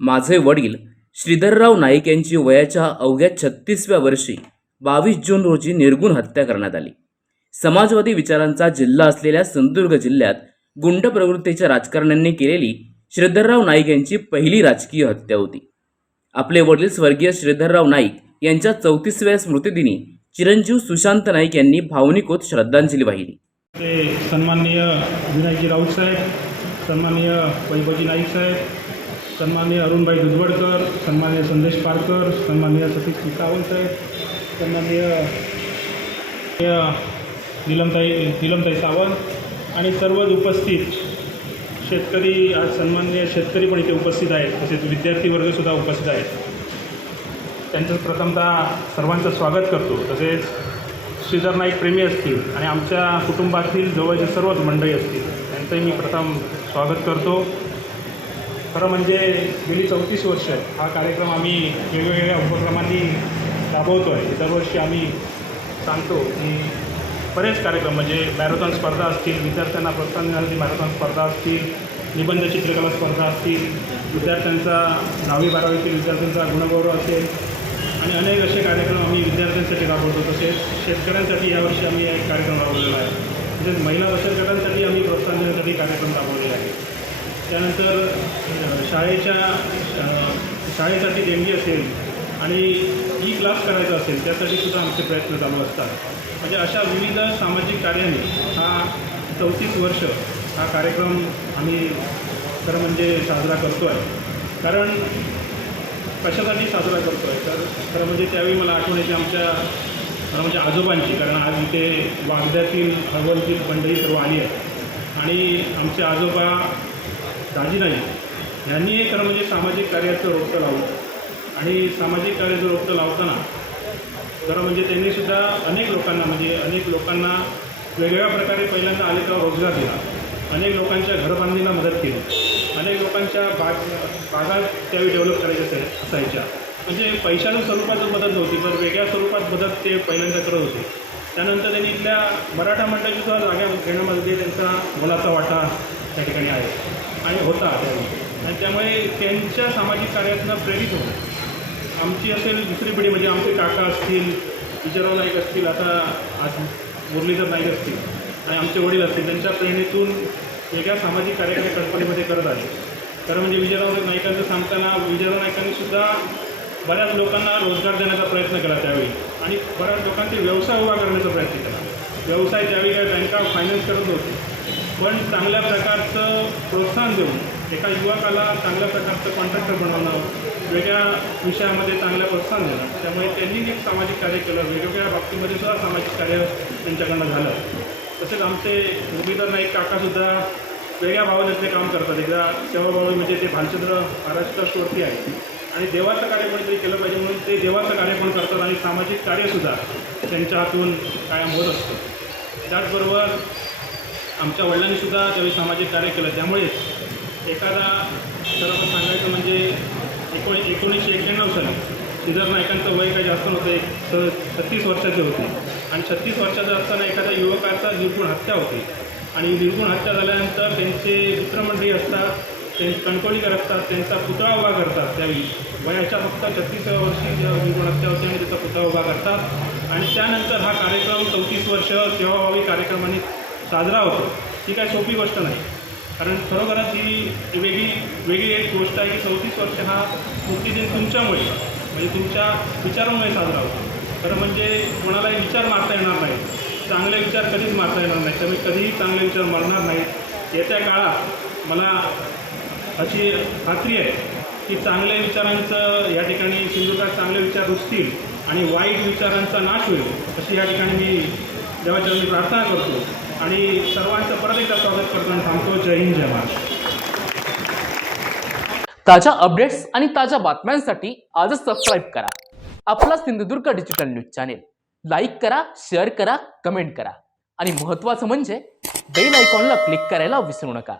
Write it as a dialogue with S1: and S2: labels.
S1: माझे वडील श्रीधरराव नाईक यांची वयाच्या अवघ्या छत्तीसव्या वर्षी बावीस जून रोजी निर्गुण हत्या करण्यात आली. समाजवादी विचारांचा जिल्हा असलेल्या सिंधुदुर्ग जिल्ह्यात गुंड प्रवृत्तीच्या राजकारण्यांनी केलेली श्रीधरराव नाईक यांची पहिली राजकीय हत्या होती. आपले वडील स्वर्गीय श्रीधरराव नाईक यांच्या चौतीसव्या स्मृतिदिनी चिरंजीव सुशांत नाईक यांनी भावनिकोत श्रद्धांजली वाहिली.
S2: ते सन्माननीय विनायकजी राऊत साहेब सन्माननीय वैभवजी नाईक साहेब सन्माननीय अरुणभाई दुधवडकर सन्माननीय संदेश पारकर सन्माननीय सतीश सावंत सन्माननीय निलमताई निलमताई सावंत आणि सर्वच उपस्थित शेतकरी आज सन्माननीय शेतकरी पण इथे उपस्थित आहेत. तसेच विद्यार्थी वर्गसुद्धा उपस्थित आहेत. त्यांचं प्रथमतः सर्वांचं स्वागत करतो. तसेच श्रीधर नाईक प्रेमी असतील आणि आमच्या कुटुंबातील जवळचे सर्वच मंडळी असतील त्यांचंही मी प्रथम स्वागत करतो. खरं म्हणजे गेली चौतीस वर्ष हा कार्यक्रम आम्ही वेगवेगळ्या उपक्रमांनी राबवतो आहे दरवर्षी आम्ही सांगतो की बरेच कार्यक्रम म्हणजे मॅरेथॉन स्पर्धा असतील विद्यार्थ्यांना प्रोत्साहन देण्यासाठी मॅरेथॉन स्पर्धा असतील निबंध चित्रकला स्पर्धा असतील विद्यार्थ्यांचा दहावी बारावीतील विद्यार्थ्यांचा गुणगौरव असेल आणि अनेक असे कार्यक्रम आम्ही विद्यार्थ्यांसाठी राबवतो. तसेच शेतकऱ्यांसाठी यावर्षी आम्ही एक कार्यक्रम राबवलेला आहे. तसेच महिला बचत गटांसाठी आम्ही प्रोत्साहन देण्यासाठी कार्यक्रम राबवलेला आहे. त्यानंतर शाळेच्या शाळेसाठी देणगी असेल आणि ई क्लास करायचा असेल त्यासाठी सुद्धा आमचे प्रयत्न चालू असतात. म्हणजे अशा विविध सामाजिक कार्याने हा चौतीस वर्ष हा कार्यक्रम आम्ही खरं म्हणजे साजरा करतो आहे कारण कशासाठी साजरा करतो आहे तर खरं म्हणजे त्यावेळी मला आठवण येते आमच्या खरं म्हणजे आजोबांची कारण आज इथे वागद्यातील हळवलतील मंडळी सर्व आली आहे आणि आमचे आजोबा दाजी नाईक यांनी खरं म्हणजे सामाजिक कार्याचं रोपटं लावलं आणि सामाजिक कार्याचं रोपटं लावताना खरं म्हणजे त्यांनी सुद्धा अनेक लोकांना म्हणजे अनेक लोकांना वेगवेगळ्या प्रकारे पहिल्यांदा आले तेव्हा रोजगार दिला. अनेक लोकांच्या घरबांधणीला मदत केली. अनेक लोकांच्या बाग बागा त्यावेळी डेव्हलप करायच्या असायच्या. म्हणजे पैशाच्या स्वरूपात मदत नव्हती पण वेगळ्या स्वरूपात मदत ते पहिल्यांदा करत होते. त्यानंतर त्यांनी इथल्या मराठा मंडळाची सुद्धा जागा घेण्यामध्ये त्यांचा मोलाचा वाटा त्या ठिकाणी आहे. आणि होता. त्यावेळी आणि त्यामुळे त्यांच्या सामाजिक कार्यातनं प्रेरित होतं. आमची असेल दुसरी पिढी म्हणजे आमचे काका असतील विजयराव नाईक असतील आता आज मुरलीधर नाईक असतील आणि आमचे वडील असतील त्यांच्या प्रेरणेतून वेगळ्या सामाजिक कार्यक्रम कंपनीमध्ये करत आले. खरं म्हणजे विजयराव नाईकांचं सांगताना विजयराव नाईकांनी सुद्धा बऱ्याच लोकांना रोजगार देण्याचा प्रयत्न केला त्यावेळी. आणि बऱ्याच लोकांचे व्यवसाय उभा करण्याचा प्रयत्न केला. व्यवसाय त्यावेळी बँक बँका फायनान्स करत नव्हते पण चांगल्या प्रकारचं प्रोत्साहन देऊन एका युवकाला चांगल्या प्रकारचं कॉन्ट्रॅक्टर बनवणं वेगळ्या विषयामध्ये चांगलं प्रोत्साहन देणं त्यामुळे त्यांनी एक सामाजिक कार्य केलं वेगवेगळ्या बाबतीमध्ये सुद्धा सामाजिक कार्य त्यांच्याकडनं झालं. तसेच आमचे मुरलीधर नाईक काकासुद्धा वेगळ्या भावनेतले काम करतात. एकदा सेवाभावी म्हणजे ते भालचंद्र महाराष्ट्र ट्रस्टवरती आहे. आणि देवाचं कार्य पण ते केलं पाहिजे म्हणून ते देवाचं कार्य पण करतात आणि सामाजिक कार्यसुद्धा त्यांच्या हातून कायम होत असतं. त्याचबरोबर आमच्या वडिलांनी सुद्धा त्यावेळी सामाजिक कार्य केलं त्यामुळे एखादा खरं सांगायचं म्हणजे एकोणी एकोणीसशे एक्क्याण्णव साली श्रीधर नायकांचं वय काही जास्त नव्हतं एक स छत्तीस वर्षाचे होते. आणि छत्तीस वर्षाचं असताना एखाद्या युवकाचा निर्गुण हत्या होते. आणि निर्गुण हत्या झाल्यानंतर त्यांचे मित्रमंडळी असतात ते कणकोळीकर असतात त्यांचा पुतळा उभा करतात त्यावेळी. वयाच्या फक्त छत्तीस वर्षी निर्गुण हत्या होते आणि त्याचा पुतळा उभा करतात. आणि त्यानंतर हा कार्यक्रम चौतीस वर्ष सेवाभावी कार्यक्रमाने साजरा होतो. ही काय सोपी गोष्ट नाही. कारण खरोखरच ही वेगळी वेगळी एक गोष्ट आहे की चौतीस वर्ष हा मुक्तिदिन तुमच्यामुळे म्हणजे तुमच्या विचारामुळे साजरा होतो. खरं म्हणजे कोणालाही विचार मारता येणार नाही. चांगले विचार कधीच मारता येणार नाही. त्यामुळे कधीही चांगले विचार मारणार नाहीत. येत्या काळात मला अशी खात्री आहे की चांगल्या विचारांचं या ठिकाणी सिंधुदुर्गात चांगले विचार रुजतील आणि वाईट विचारांचा नाश होईल अशी या ठिकाणी मी देवाच्या मी प्रार्थना करतो. आणि सर्वांचं परत एकदा स्वागत करतो सांगतो जय हिंद जय महाराष्ट्र.
S1: ताज्या अपडेट्स आणि ताज्या बातम्यांसाठी आजच सबस्क्राईब करा. आपला Sindhudurg digital news channel like करा शेअर करा कमेंट करा. आणि महत्त्वाचं म्हणजे बेल आयकॉनला क्लिक करायला विसरू नका.